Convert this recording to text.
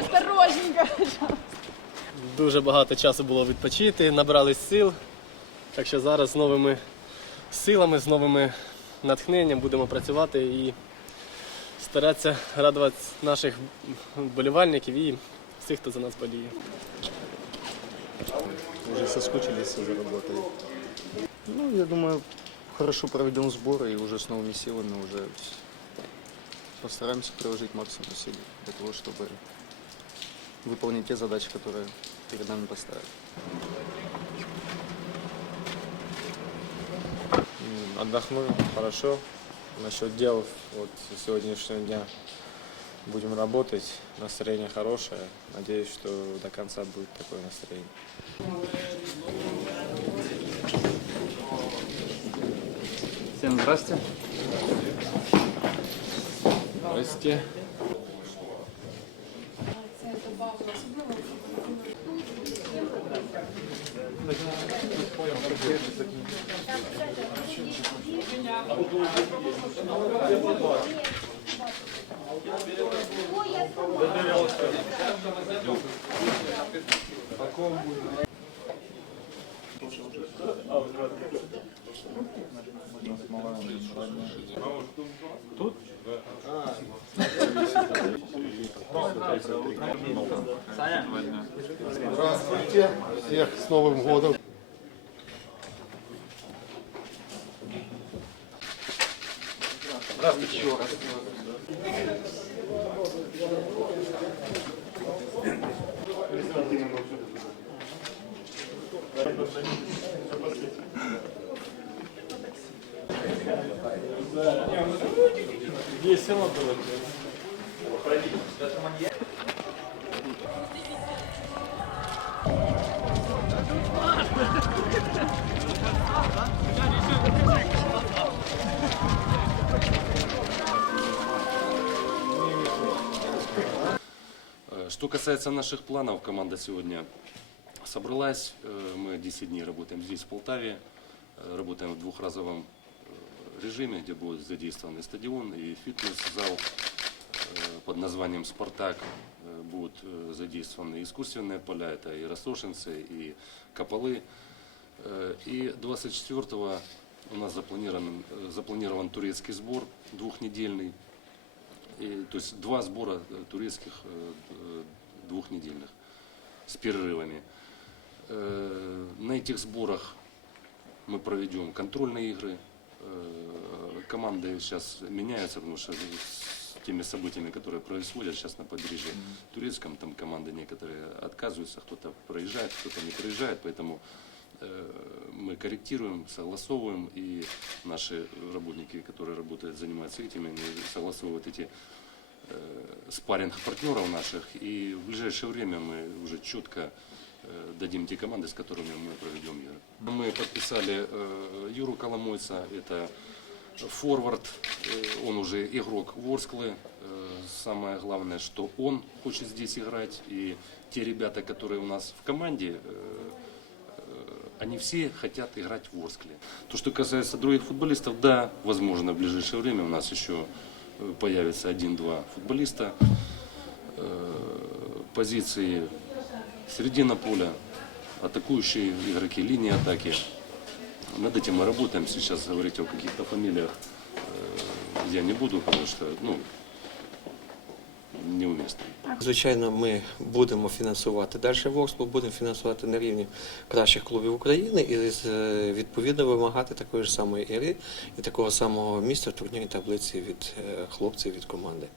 Осторожненько. Дуже багато часу було відпочити, набрались сил. Так що зараз з новими силами, з новими натхненням будемо працювати і старатися радувати наших вболівальників і всіх, хто за нас боліє. Уже соскучились за работой. Ну, я думаю, хорошо проведем сборы и уже с новыми силами уже постараемся приложить максимум усилий для того, чтобы выполнить те задачи, которые перед нами поставили. М, Отдохну хорошо. Насчет дел вот с сегодняшнего дня будем работать. Настроение хорошее. Надеюсь, что до конца будет такое настроение. Всем здрасте. Здрасте. Здравствуйте, всех с Новым годом. Здравствуйте еще раз. Весело було. Э, Что касается наших планов, команда сегодня собралась. Э, Мы 10 дней работаем здесь, в Полтаве. Э, Работаем в двухразовом режиме, где будет задействован и стадион, и фитнес-зал э, под названием «Спартак». Э, Будут э, задействованы искусственные поля, это и Росошинцы, и Кополы. И 24 у нас запланирован, запланирован турецкий сбор двухнедельный. И, то есть два сбора турецких двухнедельных с перерывами. На этих сборах мы проведем контрольные игры. Команды сейчас меняются, потому что с теми событиями, которые происходят сейчас на побережье турецком, там команды некоторые отказываются, кто-то проезжает, кто-то не проезжает, поэтому э, мы корректируем, согласовываем, и наши работники, которые работают, занимаются этим, они согласовывают эти э, спарринг партнеров наших, и в ближайшее время мы уже четко э, дадим те команды, с которыми мы проведем игры. Мы подписали Юру Коломойца, это форвард, э, он уже игрок Ворсклы. Э, Самое главное, что он хочет здесь играть, и те ребята, которые у нас в команде, э, они все хотят играть в Ворскле. То, что касается других футболистов, да, возможно, в ближайшее время у нас еще появится один-два футболиста. Позиции середина поля, атакующие игроки, линии атаки. Над этим мы работаем. Сейчас говорить о каких-то фамилиях э, я не буду, потому что, ну, неуместно. Звичайно, ми будемо фінансувати далі Ворскл, будемо фінансувати на рівні кращих клубів України і е, відповідно вимагати такої ж самої ери і такого самого місця в турнірній таблиці від е, хлопців від команди.